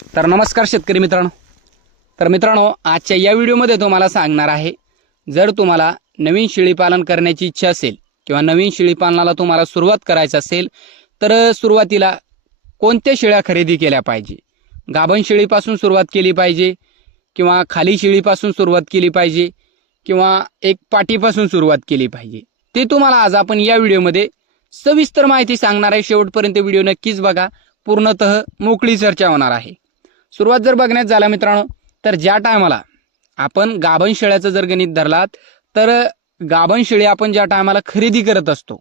तर नमस्कार शेतकरी मित्रांनो. तर मित्रांनो, आजच्या या व्हिडिओमध्ये तुम्हाला सांगणार आहे, जर तुम्हाला नवीन शेळी पालन करण्याची इच्छा असेल किंवा नवीन शेळी पालनाला तुम्हाला सुरुवात करायची असेल तर सुरुवातीला कोणत्या शेळ्या खरेदी केल्या पाहिजे. गाभण शेळीपासून सुरुवात केली पाहिजे किंवा खाली शेळीपासून सुरुवात केली पाहिजे किंवा एक पाटीपासून सुरुवात केली पाहिजे, ते तुम्हाला आज आपण या व्हिडिओमध्ये सविस्तर माहिती सांगणार आहे. शेवटपर्यंत व्हिडिओ नक्कीच बघा, पूर्णतः मोकळी चर्चा होणार आहे. सुरुवात जर बघण्यात झाला मित्रांनो, तर ज्या टायमाला आपण गाभण शेळ्याचं जर गणित धरलात तर गाभण शेळी आपण ज्या टायमाला खरेदी करत असतो,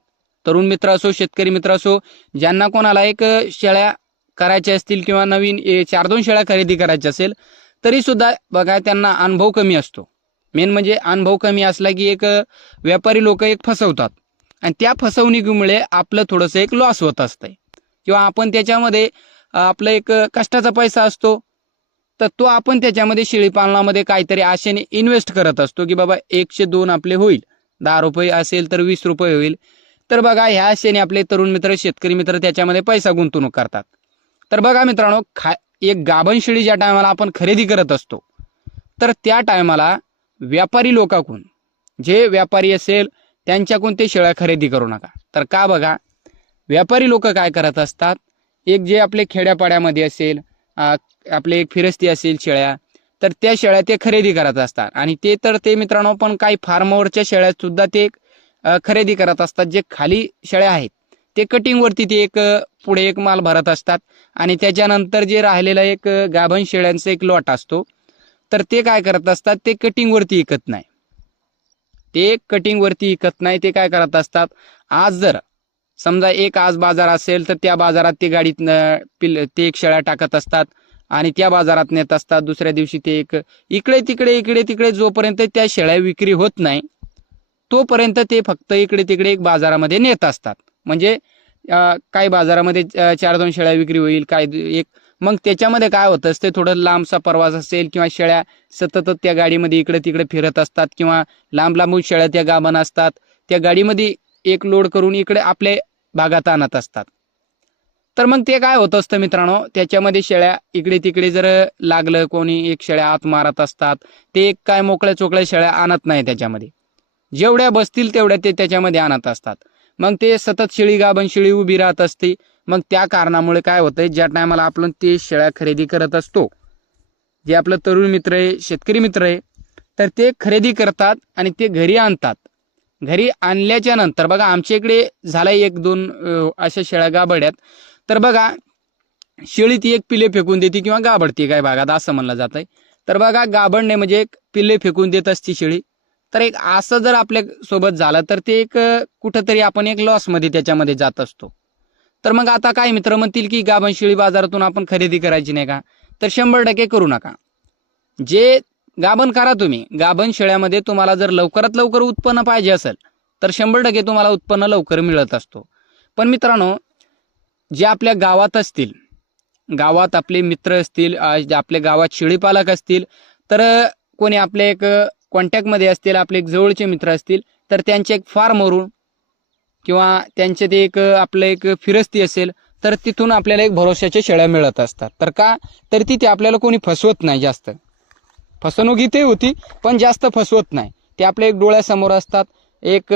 तरुण मित्र असो शेतकरी मित्र असो, ज्यांना कोणाला एक शेळ्या करायच्या असतील किंवा नवीन 4-2 शेळ्या खरेदी करायच्या असेल तरी सुद्धा बघा त्यांना अनुभव कमी असतो. मेन म्हणजे अनुभव कमी असला की एक व्यापारी लोक एक फसवतात आणि त्या फसवणुकीमुळे आपलं थोडंसं एक लॉस होत असतंय किंवा आपण त्याच्यामध्ये आपलं एक कष्टाचा पैसा असतो तर तो आपण त्याच्यामध्ये शेळी पालनामध्ये काहीतरी आशेने इन्व्हेस्ट करत असतो की बाबा 102 आपले होईल, 10 रुपये असेल तर 20 रुपये होईल. तर बघा ह्या आशेने आपले तरुण मित्र शेतकरी मित्र त्याच्यामध्ये पैसा गुंतवणूक करतात. तर बघा मित्रांनो, एक गाभण शेळी ज्या टायमाला आपण खरेदी करत असतो तर त्या टायमाला व्यापारी लोकांकडून, जे व्यापारी असेल त्यांच्याकडून ते शेळ्या खरेदी करू नका. तर का बघा, व्यापारी लोक काय करत असतात, एक जे आपले खेड्यापाड्यामध्ये असेल आपले एक फिरस्ती असेल शेळ्या, तर त्या शेळ्या ते खरेदी करत असतात आणि ते मित्रांनो पण काही फार्मवरच्या शेळ्या सुद्धा ते खरेदी करत असतात. जे खाली शेळ्या आहेत ते कटिंगवरती ते एक पुढे एक माल भरत असतात आणि त्याच्यानंतर जे राहिलेला एक गाभण शेळ्यांचा एक लॉट असतो तर ते काय करत असतात, ते कटिंगवरती विकत नाही. ते काय करत असतात, आज जर समजा एक आज बाजार असेल तर त्या बाजारात ते गाडीत ते एक शेळ्या टाकत असतात आणि त्या बाजारात नेत असतात. दुसऱ्या दिवशी ते एक इकडे तिकडे जोपर्यंत त्या शेळ्या विक्री होत नाही तोपर्यंत ते फक्त इकडे तिकडे एक बाजारामध्ये नेत असतात. म्हणजे काही बाजारामध्ये 4-2 शेळ्या विक्री होईल, काही एक, मग त्याच्यामध्ये काय होतं असते, थोडं लांबचा प्रवास असेल किंवा शेळ्या सतत त्या गाडीमध्ये इकडे तिकडे फिरत असतात किंवा लांब शेळ्या त्या गाभण असतात, त्या गाडीमध्ये एक लोड करून इकडे आपल्या भागात आणत असतात. तर मग ते काय होत असतं मित्रांनो, त्याच्यामध्ये शेळ्या इकडे तिकडे जर लागलं कोणी एक शेळ्या आत मारत असतात, ते काय मोकळ्या चोकळ्या शेळ्या आणत नाही, त्याच्यामध्ये जेवढ्या बसतील तेवढ्या ते त्याच्यामध्ये आणत असतात. मग ते सतत शेळी गाभण शेळी उभी राहत असते. मग त्या कारणामुळे काय होतंय, ज्या टायमाला आपण ते शेळ्या खरेदी करत असतो, जे आपलं तरुण मित्र आहे शेतकरी मित्र आहे, तर ते खरेदी करतात आणि ते घरी आणतात. घरी आणल्याच्या नंतर बघा, आमच्या इकडे झालाय 1-2 अशा शेळ्या गाभड्यात. तर बघा, शेळी ती एक पिल्ले फेकून देते किंवा गाभडते काय भागात असं म्हणलं जातंय. तर बघा, गाभडणे म्हणजे एक पिल्ले फेकून देत असते शेळी. तर एक असं जर आपल्या सोबत झालं तर ते एक कुठंतरी आपण एक लॉसमध्ये त्याच्यामध्ये जात असतो. तर मग आता काय मित्र म्हणतील की गाभण शेळी बाजारातून आपण खरेदी करायची नाही का, तर 100% करू नका. जे गाभण करा तुम्ही, गाभण शेळ्यामध्ये तुम्हाला जर लवकरात लवकर उत्पन्न पाहिजे असेल तर 100% तुम्हाला उत्पन्न लवकर मिळत असतो. पण मित्रांनो, जे आपल्या गावात असतील, गावात आपले मित्र असतील, आपल्या गावात शेळीपालक असतील, तर कोणी आपले एक कॉन्टॅक्टमध्ये असतील, आपले एक जवळचे मित्र असतील, तर त्यांचे एक फार्मवरून किंवा त्यांचे ते एक आपलं एक फिरस्ती असेल तर तिथून आपल्याला एक भरोशाच्या शेळ्या मिळत असतात. तर का, तर तिथे आपल्याला कोणी फसवत नाही. जास्त फसवणूक इथे होती पण जास्त फसवत नाही. ते आपल्या एक डोळ्यासमोर असतात. एक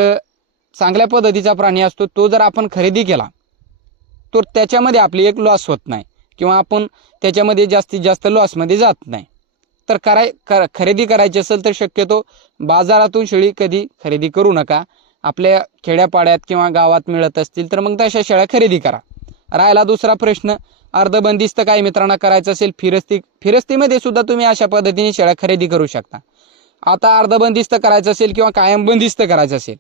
चांगल्या पद्धतीचा प्राणी असतो, तो जर आपण खरेदी केला तर त्याच्यामध्ये आपली एक लॉस होत नाही किंवा आपण त्याच्यामध्ये जास्तीत जास्त लॉसमध्ये जात नाही. तर खरेदी करायची असेल तर शक्यतो बाजारातून शेळी कधी खरेदी करू नका. आपल्या खेड्यापाड्यात किंवा गावात मिळत असतील तर मग तशा शेळ्या खरेदी करा. राहिला दुसरा प्रश्न, अर्धबंदिस्त काही मित्रांना करायचं असेल, फिरस्तीमध्ये सुद्धा तुम्ही अशा पद्धतीने शेळ्या खरेदी करू शकता. आता अर्धबंदिस्त करायचं असेल किंवा कायम बंदिस्त करायचं असेल,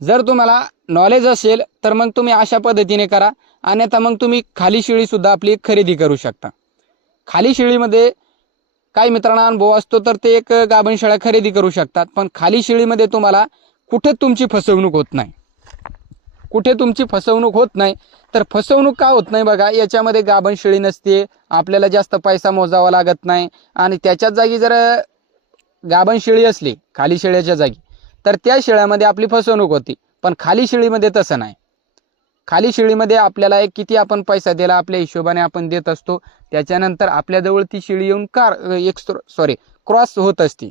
जर तुम्हाला नॉलेज असेल तर मग तुम्ही अशा पद्धतीने करा, अन्यथा मग तुम्ही खाली शेळी सुद्धा आपली खरेदी करू शकता. खाली शेळीमध्ये काही मित्रांना अनुभव असतो तर ते एक गाभण शेळ्या खरेदी करू शकतात. पण खाली शेळीमध्ये तुम्हाला कुठे तुमची फसवणूक होत नाही. तर फसवणूक का होत नाही बघा, याच्यामध्ये गाभण शेळी नसते, आपल्याला जास्त पैसा मोजावा लागत नाही आणि त्याच्याच जागी जर गाभण शेळी असली खाली शेळ्याच्या जागी तर त्या शेळ्यामध्ये आपली फसवणूक होती. पण खाली शेळीमध्ये तसं नाही. खाली शेळीमध्ये आपल्याला एक किती आपण पैसा दिला आपल्या हिशोबाने आपण देत असतो, त्याच्यानंतर आपल्याजवळ ती शेळी येऊन क्रॉस होत असते.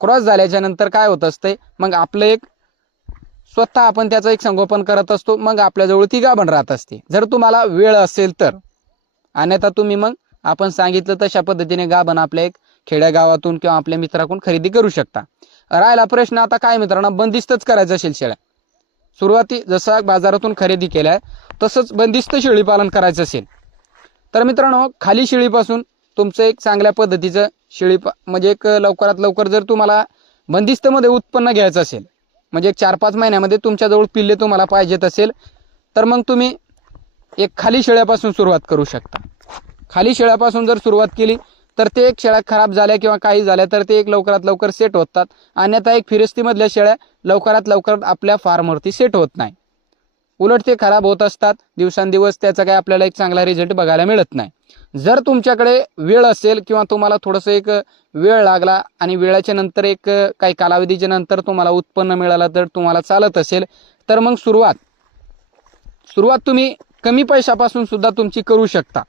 क्रॉस झाल्याच्या नंतर काय होत असते, मग आपलं एक स्वतः आपण त्याचं एक संगोपन करत असतो, मग आपल्याजवळ ती गाभण राहत असते. जर तुम्हाला वेळ असेल तर, अन्यथा तुम्ही मग आपण सांगितलं तशा पद्धतीने गाभण आपल्या एक खेड्यागावातून किंवा आपल्या मित्राकडून खरेदी करू शकता. राहिला प्रश्न आता काय मित्रांनो, बंदिस्तच करायचं असेल शेळ्या, सुरुवाती जसं बाजारातून खरेदी केल्या तसंच बंदिस्त शेळी पालन करायचं असेल तर मित्रांनो, खाली शेळीपासून तुमचं एक चांगल्या पद्धतीचं म्हणजे एक लवकरात लवकर जर तुम्हाला बंदिस्तमध्ये उत्पन्न घ्यायचं असेल, म्हणजे एक 4-5 महिन्यामध्ये तुमच्याजवळ पिल्ले तुम्हाला पाहिजेत असेल, तर मग तुम्ही एक खाली शेळ्यापासून सुरुवात करू शकता. खाली शेळ्यापासून जर सुरुवात केली तर ते एक शेळ्या खराब झाल्या किंवा काही झाल्या तर ते एक लवकरात लवकर सेट होतात. अन्यथा एक फिरस्तीमधल्या शेळ्या लवकरात लवकर आपल्या फार्मवरती सेट होत नाही, उलट ते खराब होत असतात दिवसांदिवस. त्याचा काही आपल्याला एक चांगला रिझल्ट बघायला मिळत नाही. जर तुमच्याकडे वेळ असेल किंवा तुम्हाला थोडंसं एक वेळ लागला आणि वेळाच्या नंतर एक काही कालावधीच्या नंतर तुम्हाला उत्पन्न मिळालं तर तुम्हाला चालत असेल, तर मग सुरुवात तुम्ही कमी पैशापासून सुद्धा तुमची करू शकता.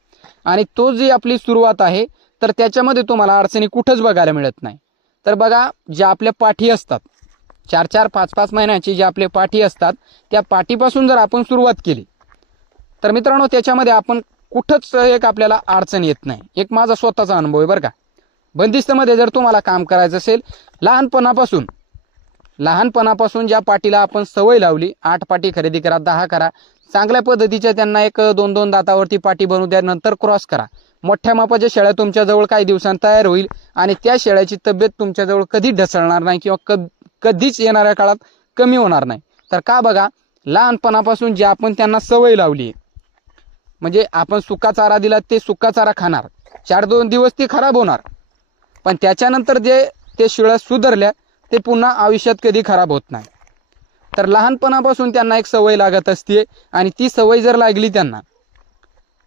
आणि तो जी आपली सुरुवात आहे तर त्याच्यामध्ये तुम्हाला अडचणी कुठंच बघायला मिळत नाही. तर बघा, ज्या आपल्या पाठी असतात 4-4, 5-5 महिन्याची जे आपले पाठी असतात, त्या पाठीपासून जर आपण सुरुवात केली तर मित्रांनो त्याच्यामध्ये आपण कुठंच एक आपल्याला अडचण येत नाही. एक माझा स्वतःचा अनुभव आहे बरं का. बंदिस्तमध्ये जर तुम्हाला काम करायचं असेल, लहानपणापासून ज्या पाटीला आपण सवय लावली, 8 पाटी खरेदी करा, 10 करा, चांगल्या पद्धतीच्या त्यांना एक 2-2 दातावरती पाटी बनवू द्या, नंतर क्रॉस करा. मोठ्या मापाच्या शेळ्या तुमच्याजवळ काही दिवसांत तयार होईल आणि त्या शेळ्याची तब्येत तुमच्याजवळ कधी ढसळणार नाही किंवा कधीच येणाऱ्या काळात कमी होणार नाही. तर का बघा, लहानपणापासून जे आपण त्यांना सवय लावली, म्हणजे आपण सुका चारा दिला ते सुका चारा खाणार, 4-2 दिवस ती खराब होणार, पण त्याच्यानंतर जे ते शेळ्या सुधारल्या ते पुन्हा आयुष्यात कधी खराब होत नाही. तर लहानपणापासून त्यांना एक सवय लागत असते आणि ती सवय जर लागली त्यांना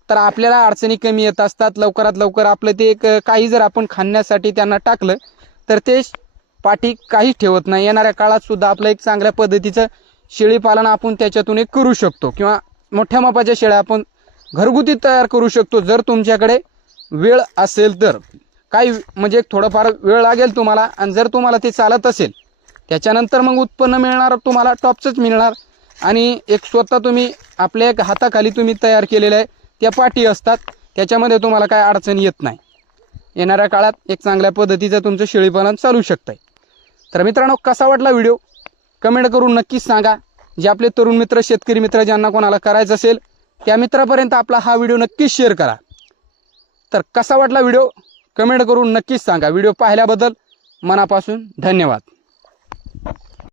तर आपल्याला अडचणी कमी येत असतात. लवकरात लवकर आपलं ते एक काही जर आपण खाण्यासाठी त्यांना टाकलं तर ते पाठी काही ठेवत नाही. येणाऱ्या काळात सुद्धा आपलं एक चांगल्या पद्धतीचं शेळी पालन आपण त्याच्यातून एक करू शकतो किंवा मोठ्या मापाच्या शेळ्या आपण घरगुती तयार करू शकतो, जर तुमच्याकडे वेळ असेल तर. काही म्हणजे थोडंफार वेळ लागेल तुम्हाला, आणि जर तुम्हाला ते चालत असेल त्याच्यानंतर मग उत्पन्न मिळणार तुम्हाला टॉपचंच मिळणार. आणि एक स्वतः तुम्ही आपल्या एक हाताखाली तुम्ही तयार केलेल्या त्या पाटी असतात, त्याच्यामध्ये तुम्हाला काय अडचण येत नाही. येणाऱ्या काळात एक चांगल्या पद्धतीचं तुमचं शेळीपालन चालू शकतं. तर मित्रांनो, कसा वाटला व्हिडिओ कमेंट करून नक्कीच सांगा. जे आपले तरुण मित्र, शेतकरी मित्र ज्यांना कोणाला करायचं असेल त्या मित्रापर्यंत आपला हा व्हिडिओ नक्कीच शेअर करा. तर कसा वाटला व्हिडिओ कमेंट करून नक्कीच सांगा. व्हिडिओ पाहिल्याबद्दल मनापासून धन्यवाद.